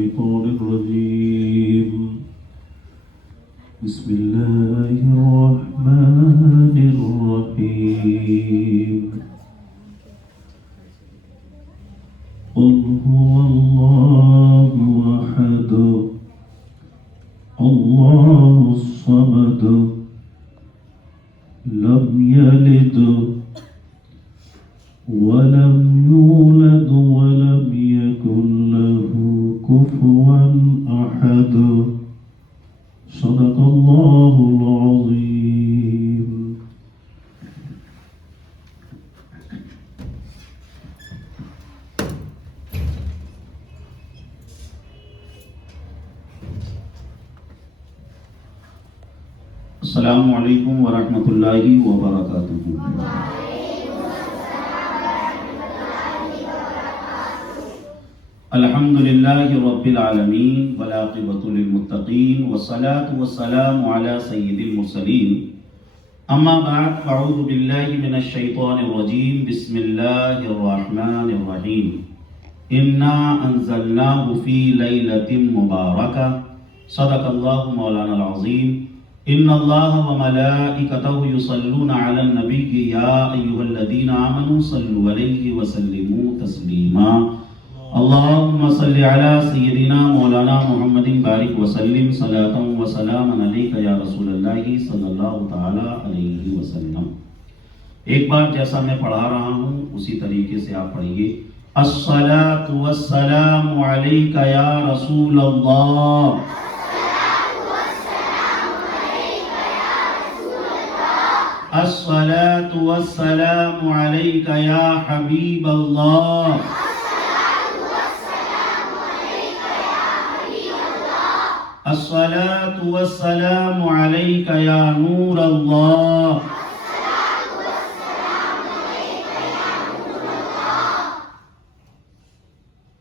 الشيطان الرجيم بسم الله الرحمن الرحيم قل هو الله أحد الله الصمد لم يلد ولم يولد ولم يكن له كفوا أحد صدق الله العظيم. السلام علیکم ورحمۃ اللہ وبرکاتہ. الحمد للہ رب العالمین والعاقبۃ للمتقین والصلاة والسلام علی سید المرسلین. اما بعد فاعوذ باللہ من الشیطان الرجیم. بسم اللہ الرحمن الرحیم. انا انزلناہ فی لیلۃ مبارکہ صدق اللہ مولانا العظیم. ان اللہ وملائکتہ یصلون علی النبی یا ایھا الذین آمنوا صلوا علیہ وسلموا تسلیما. اللہم صلی علی سیدنا مولانا محمد بارک وسلم صلاۃ و سلام علیک یا رسول اللہ صلی اللہ تعالی علیہ وسلم. ایک بار جیسا میں پڑھا رہا ہوں اسی طریقے سے آپ پڑھیے. الصلاۃ والسلام علیک یا رسول اللہ. الصلاۃ والسلام علیک یا حبیب اللہ. الصلاۃ والسلام علیک یا نور اللہ.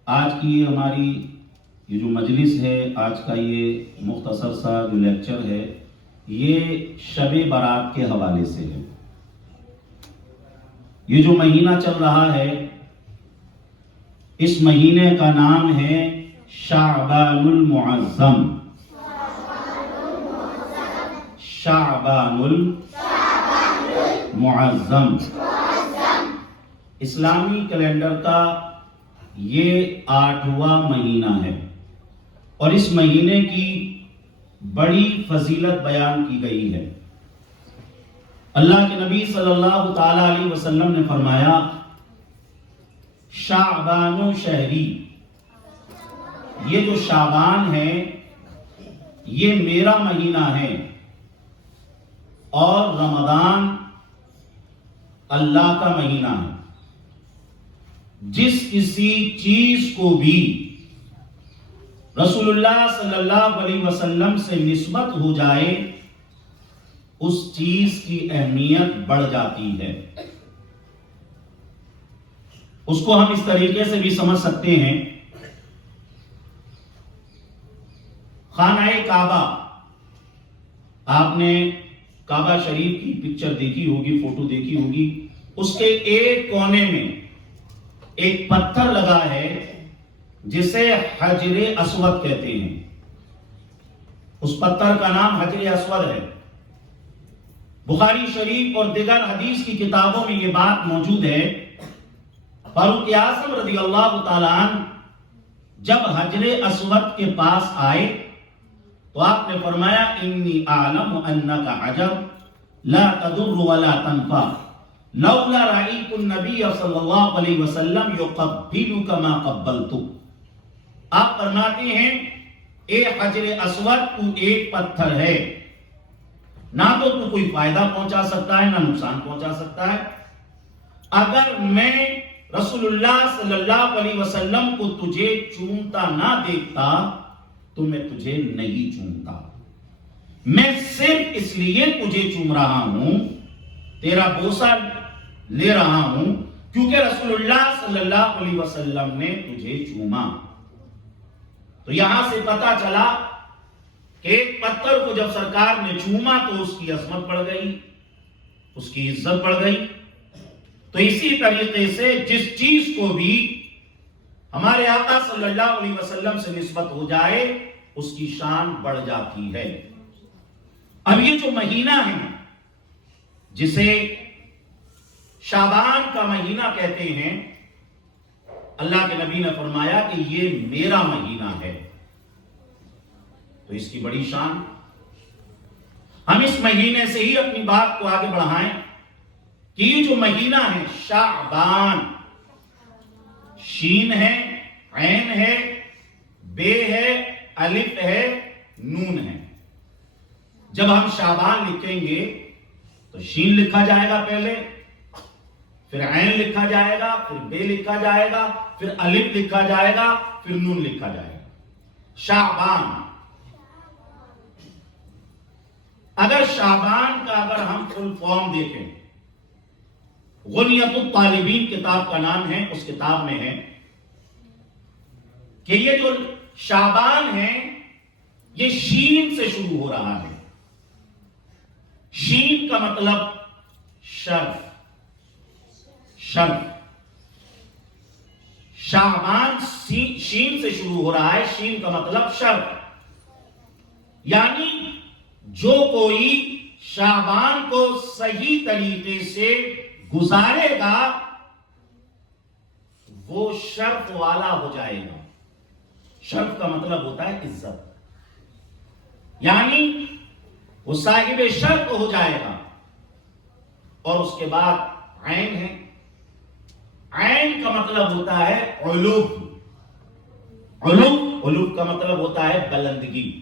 آج کی ہماری یہ جو مجلس ہے، آج کا یہ مختصر سا جو لیکچر ہے، یہ شب برات کے حوالے سے ہے. یہ جو مہینہ چل رہا ہے اس مہینے کا نام ہے شعبان المعظم. شعبان المعظم اسلامی کیلنڈر کا یہ 8واں مہینہ ہے اور اس مہینے کی بڑی فضیلت بیان کی گئی ہے. اللہ کے نبی صلی اللہ تعالی علیہ وسلم نے فرمایا شعبان شہری، یہ جو شعبان ہے یہ میرا مہینہ ہے اور رمضان اللہ کا مہینہ ہے. جس کسی چیز کو بھی رسول اللہ صلی اللہ علیہ وسلم سے نسبت ہو جائے اس چیز کی اہمیت بڑھ جاتی ہے. اس کو ہم اس طریقے سے بھی سمجھ سکتے ہیں. خانہ کعبہ، آپ نے کعبہ شریف کی پکچر دیکھی ہوگی، فوٹو دیکھی ہوگی. اس کے ایک کونے میں ایک پتھر لگا ہے جسے حجر اسود کہتے ہیں. اس پتھر کا نام حجر اسود ہے. بخاری شریف اور دیگر حدیث کی کتابوں میں یہ بات موجود ہے. فاروق اعظم رضی اللہ تعالیٰ عنہ جب حجر اسود کے پاس آئے تو آپ نے فرمایا انی اعلم انک عجب لا تضر ولا تنفع لولا رأیت النبی صلی اللہ علیہ وسلم یقبلک ما قبلتک. آپ فرماتے ہیں اے حجر اسود تو ایک پتھر ہے، نہ تو کوئی فائدہ پہنچا سکتا ہے نہ نقصان پہنچا سکتا ہے. اگر میں رسول اللہ صلی اللہ علیہ وسلم کو تجھے چومتا نہ دیکھتا تو میں تجھے نہیں چومتا. میں صرف اس لیے تجھے چوم رہا ہوں، تیرا بوسہ لے رہا ہوں کیونکہ رسول اللہ صلی اللہ علیہ وسلم نے تجھے چوما. تو یہاں سے پتا چلا کہ ایک پتھر کو جب سرکار نے چوما تو اس کی عظمت بڑھ گئی، اس کی عزت بڑھ گئی. تو اسی طریقے سے جس چیز کو بھی ہمارے آقا صلی اللہ علیہ وسلم سے نسبت ہو جائے اس کی شان بڑھ جاتی ہے۔ اب یہ جو مہینہ ہے جسے شعبان کا مہینہ کہتے ہیں، اللہ کے نبی نے فرمایا کہ یہ میرا مہینہ ہے، تو اس کی بڑی شان۔ ہم اس مہینے سے ہی اپنی بات کو آگے بڑھائیں کہ یہ جو مہینہ ہے شعبان، شین ہے، عین ہے، بے ہے، الف ہے، نون ہے۔ جب ہم شعبان لکھیں گے تو شین لکھا جائے گا پہلے، پھر عین لکھا جائے گا، پھر بے لکھا جائے گا، پھر الف لکھا جائے گا، پھر نون لکھا جائے گا۔ شعبان۔ اگر شعبان کا اگر ہم فل فارم دیکھیں، غنیت الطالبین کتاب کا نام ہے، اس کتاب میں ہے کہ یہ جو شعبان ہے یہ شین سے شروع ہو رہا ہے۔ شین کا مطلب شرف، شرف۔ شعبان شین سے شروع ہو رہا ہے، شین کا مطلب شرف، یعنی جو کوئی شعبان کو صحیح طریقے سے گزارے گا وہ شرف والا ہو جائے گا۔ شرف کا مطلب ہوتا ہے عزت، یعنی وہ صاحب شرف ہو جائے گا۔ اور اس کے بعد عین ہے، عین کا مطلب ہوتا ہے علو، علو، علو کا مطلب ہوتا ہے بلندگی۔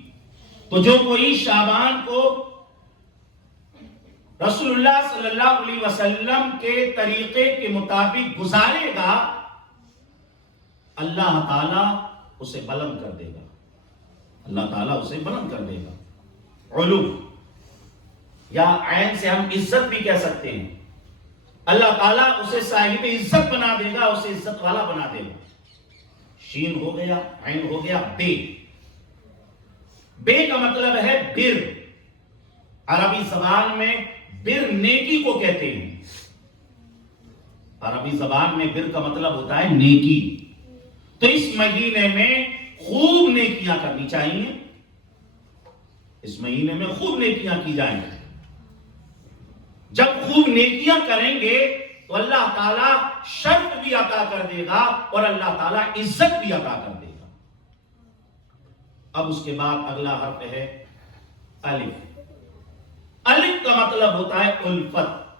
تو جو کوئی شعبان کو رسول اللہ صلی اللہ علیہ وسلم کے طریقے کے مطابق گزارے گا اللہ تعالیٰ اسے بلند کر دے گا، اللہ تعالیٰ اسے بلند کر دے گا۔ علو یا عین سے ہم عزت بھی کہہ سکتے ہیں، اللہ تعالیٰ اسے صاحب عزت بنا دے گا، اسے عزت والا بنا دے گا۔ شین ہو گیا، عین ہو گیا، بے۔ بے کا مطلب ہے بر۔ عربی زبان میں بر نیکی کو کہتے ہیں، عربی زبان میں بر کا مطلب ہوتا ہے نیکی۔ تو اس مہینے میں خوب نیکیاں کرنی چاہیے، اس مہینے میں خوب نیکیاں کی جائیں۔ جب خوب نیکیاں کریں گے تو اللہ تعالیٰ شرف بھی عطا کر دے گا اور اللہ تعالیٰ عزت بھی عطا کر دے گا۔ اب اس کے بعد اگلا حرف ہے الف۔ الف کا مطلب ہوتا ہے الفت۔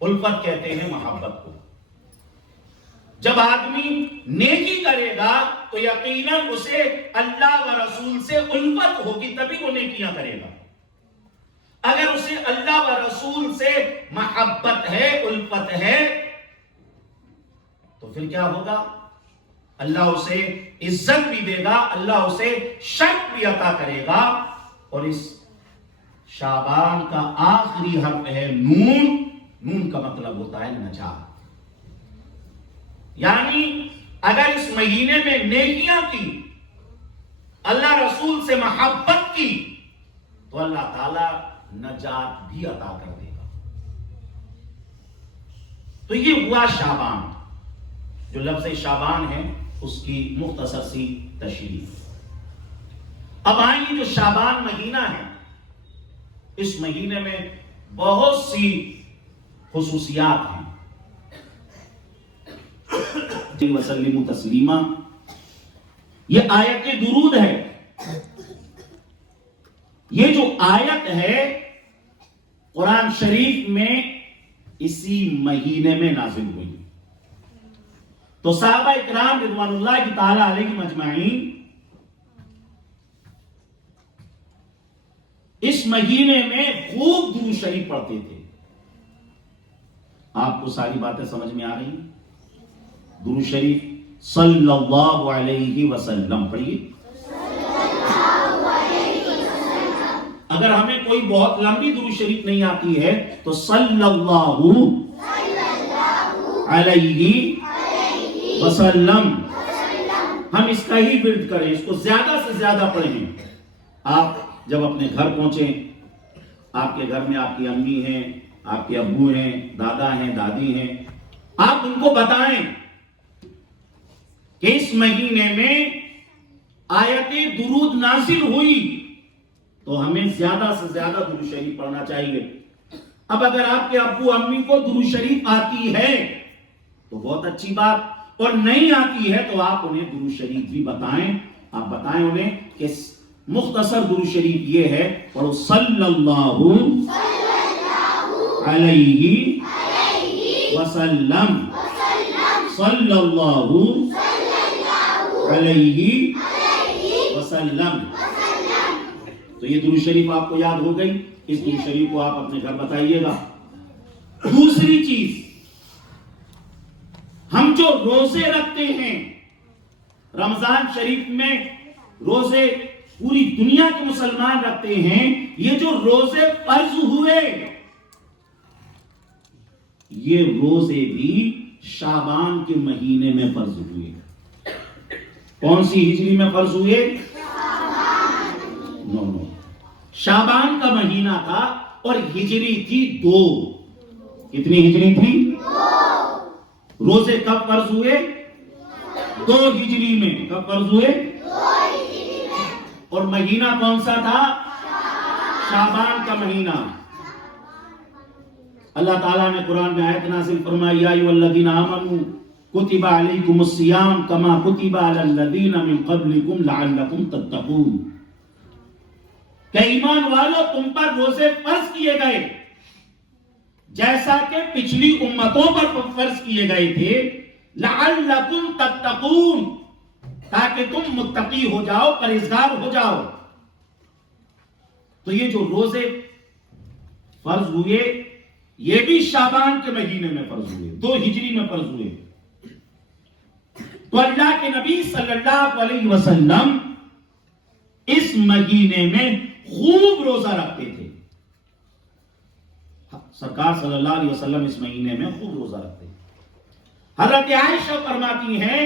الفت کہتے ہیں محبت کو۔ جب آدمی نیکی کرے گا تو یقیناً اسے اللہ و رسول سے الفت ہوگی، تبھی وہ نیکیاں کرے گا۔ اگر اسے اللہ و رسول سے محبت ہے، الفت ہے، تو پھر کیا ہوگا؟ اللہ اسے عزت بھی دے گا، اللہ اسے شرف بھی عطا کرے گا۔ اور اس شعبان کا آخری حرف ہے نون۔ نون کا مطلب ہوتا ہے نجات، یعنی اگر اس مہینے میں نیکیاں کی، اللہ رسول سے محبت کی، تو اللہ تعالی نجات بھی عطا کر دے گا۔ تو یہ ہوا شعبان۔ جو لفظ شعبان ہے اس کی مختصر سی تشریح۔ اب آئیے جو شعبان مہینہ ہے، اس مہینے میں بہت سی خصوصیات ہیں۔ وسلم تسلیما، یہ آیت درود ہے۔ یہ جو آیت ہے قرآن شریف میں اسی مہینے میں نازل ہوئی۔ تو صحابہ اکرام رضوان اللہ تعالی علیہم اجمعین اس مہینے میں خوب درود شریف پڑھتے تھے۔ آپ کو ساری باتیں سمجھ میں آ رہی ہیں؟ درود شریف صلی اللہ علیہ وسلم پڑھیے۔ اگر ہمیں کوئی بہت لمبی درود شریف نہیں آتی ہے تو صلی اللہ علیہ وسلم ہم اس کا ہی ورد کریں، اس کو زیادہ سے زیادہ پڑھیں۔ آپ جب اپنے گھر پہنچیں، آپ کے گھر میں آپ کی امی ہیں، آپ کے ابو ہیں، دادا ہیں، دادی ہیں، آپ ان کو بتائیں کہ اس مہینے میں آیت درود نازل ہوئی تو ہمیں زیادہ سے زیادہ درود شریف پڑھنا چاہیے. اب اگر آپ کے ابو امی کو درود شریف آتی ہے تو بہت اچھی بات، اور نہیں آتی ہے تو آپ انہیں درود شریف بھی بتائیں. آپ بتائیں انہیں کہ مختصر درود شریف یہ ہے، پڑھو صلی اللہ علیہ وسلم، صلی اللہ علیہ وسلم. تو یہ درود شریف آپ کو یاد ہو گئی. اس درود شریف کو آپ اپنے گھر بتائیے گا. دوسری چیز، ہم جو روزے رکھتے ہیں رمضان شریف میں، روزے پوری دنیا کے مسلمان رکھتے ہیں. یہ جو روزے فرض ہوئے، یہ روزے بھی شعبان کے مہینے میں فرض ہوئے. کون سی ہجری میں فرض ہوئے؟ نو شعبان کا مہینہ تھا اور ہجری تھی 2. کتنی ہجری تھی؟ 2. روزے کب فرض ہوئے؟ 2 ہجری میں. کب فرض ہوئے؟ 2 ہجری میں. اور مہینہ کون سا تھا؟ شعبان کا مہینہ. اللہ تعالیٰ نے قرآن میں آیت نازل فرمائی، یا ایھا الذین آمنوا کتب علیکم الصیام کما کتب علی الذین من قبلکم لعلکم تتقون. کہ ایمان والو تم پر روزے فرض کیے گئے جیسا کہ پچھلی امتوں پر فرض کیے گئے تھے، لعلکم تتقون، تاکہ تم متقی ہو جاؤ، پرہیزگار ہو جاؤ. تو یہ جو روزے فرض ہوئے یہ بھی شعبان کے مہینے میں فرض ہوئے، 2 ہجری میں فرض ہوئے. تو اللہ کے نبی صلی اللہ علیہ وسلم اس مہینے میں خوب روزہ رکھتے تھے. سرکار صلی اللہ علیہ وسلم اس مہینے میں خوب روزہ رکھتے ہیں. حضرت عائشہ فرماتی ہیں